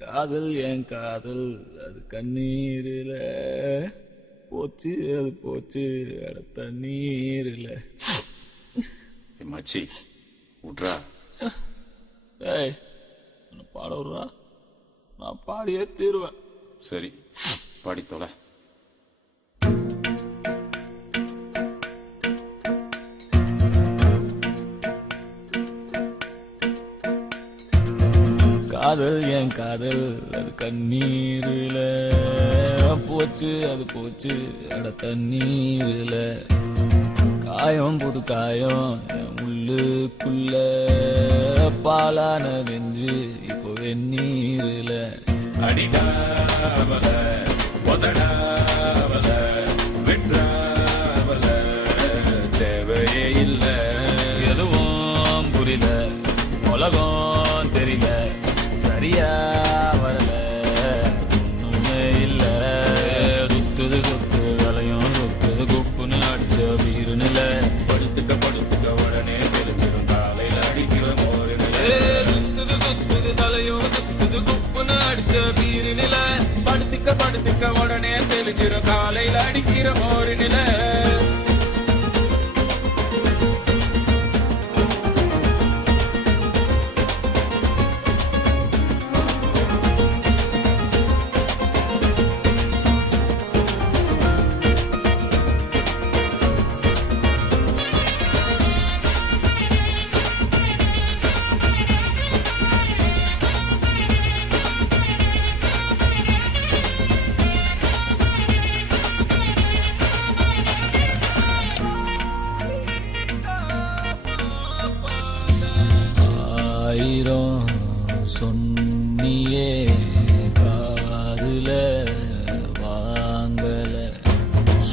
காதல் என் காதல் அது கண்ணீரில போச்சு, அது போச்சு அட தண்ணீரில. மச்சி விட்றா. ஏய் என்ன பாட விட்றா, நான் பாடியே தீருவேன். சரி பாடி தொலை. காதல் என் காதல் அது கண்ணீரில போச்சு, அது போச்சு அட தண்ணீரில. காயம் புது காயம் என் உள்ளுக்குள்ள பாலான நெஞ்சு இப்போ வெந்நீரில. அடிடாவல உதடாவல விட்ராவல தேவையே இல்ல. எதுவும் புரியல, உலகம் தெரியல, சரியா வரல, ஒண்ணுமே இல்ல. சுத்துது சுத்து வலையும் சுத்துது குப்புன்னு அடிச்ச வீரு நில. படுத்துக்க படுத்துக்க உடனே தெரிஞ்சிடும் காலையில அடிக்கிற மோரு நில. சுத்துது சுத்துது தலையும் சுத்துது குப்புன்னு அடிச்ச வீரு நில. படுத்துக்க படுத்துக்க உடனே தெரிஞ்சிடும் காலையில அடிக்கிற மோரு நில. ஆயிரம் சொன்னியே காதுல வாங்கல,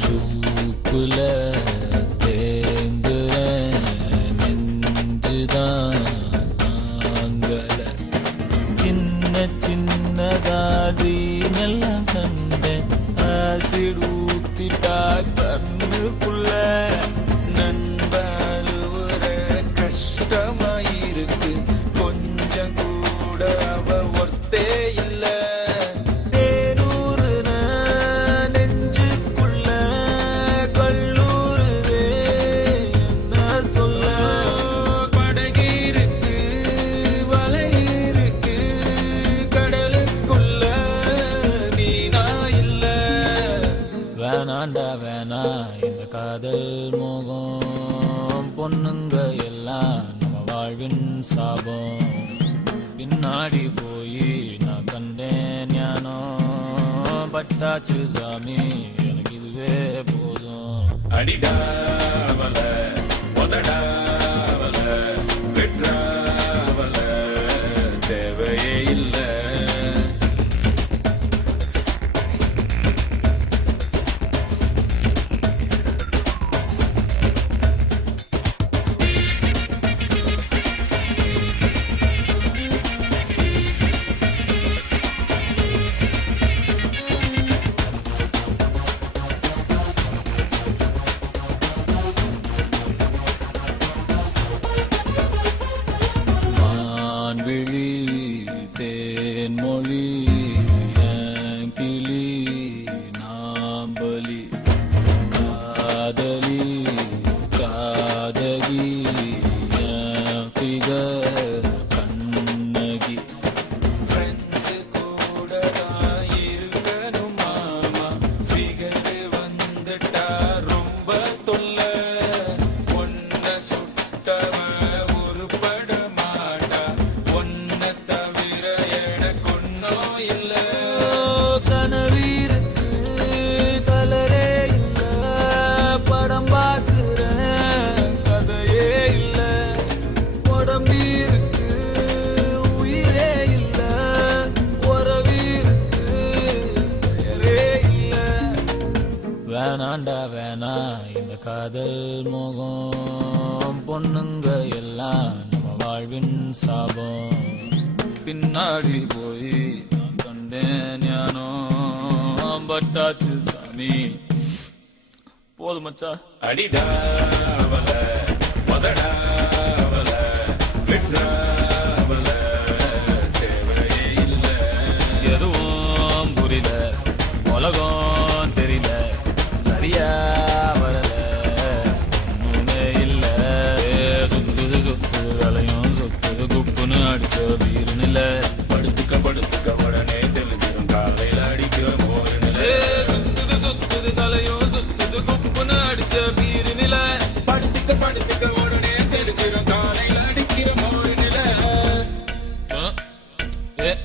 சூப்புல தேங்குற நெஞ்சுதான் தாங்கல. சின்ன சின்னதாடி எல்லாம் கண்டேன், ஆசிட் ஊத்திட்டா கண்ணுக்குள்ள. நண்பழுவுற கஷ்டமாயிருக்கு, கொஞ்சம் கூட அவ ஒர்த்தே இல்ல. தேனூறுன நெஞ்சுக்குள்ள கல்லூருதே என்ன சொல்ல. படகிருக்கு வலையிருக்கு கடலுக்குள்ள நீனா இல்ல. வேணாண்டா வேணா இந்த காதல் மோகம், பொண்ணுங்க எல்லாம் நம்ம வாழ்வின் சாபம். பின்னாடி போய் நான் கண்டேன் ஞானம், பட்டாச்சு சாமி எனக்கு இதுவே போதும். அடிடாவல உதடாவல விட்ராவல தேவையே இல்ல. மான்விழி தேன்மொழி என் கிளி நாம்பலி, காதலி காதகி என் ஃபிகர் கண்ணகி. ஃப்ரெண்ட்ஸ் கூட தான் இருக்கணும் மாமா, ஃபிகர் வந்துட்டா ரொம்ப தொல்ல. ஒன்ன சுட்டவ உருப்பட மாட்டா, ஒன்ன தவிர எனக்கு ஒன்னும் இல்ல. கனவீருக்கு கலரே இல்ல, படம் பார்க்கிறேன் கதையே இல்ல. உடம்பீருக்கு உயிரே இல்ல, உறவீருக்கு பெயரே இல்ல. வேணாண்டா வேணா இந்த காதல் மோகம், பொண்ணுங்க எல்லாம் நம்ம வாழ்வின் சாபம். பின்னாடி போய் நான் கண்டேன் ஞானம், பட்டாச்சு சாமி போதும் மச்சா. அடிடாவல உதடாவல விட்ராவல தேவையே இல்ல. அடிச்ச வீரு நில படுத்துக்க உடனே தெளிஞ்சிரும் காலையில அடிக்கிற மோரு நில சுத்துது தலையும் சுத்துது குப்புன்னு அடிச்ச பீரு நில படுத்துக்க உடனே தெளிஞ்சிரும் காலையில அடிக்கிற மோரு நில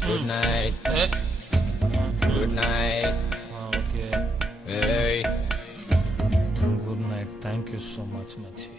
Good night. Good night. Okay. Hey. Good night. Thank you so much, Machi.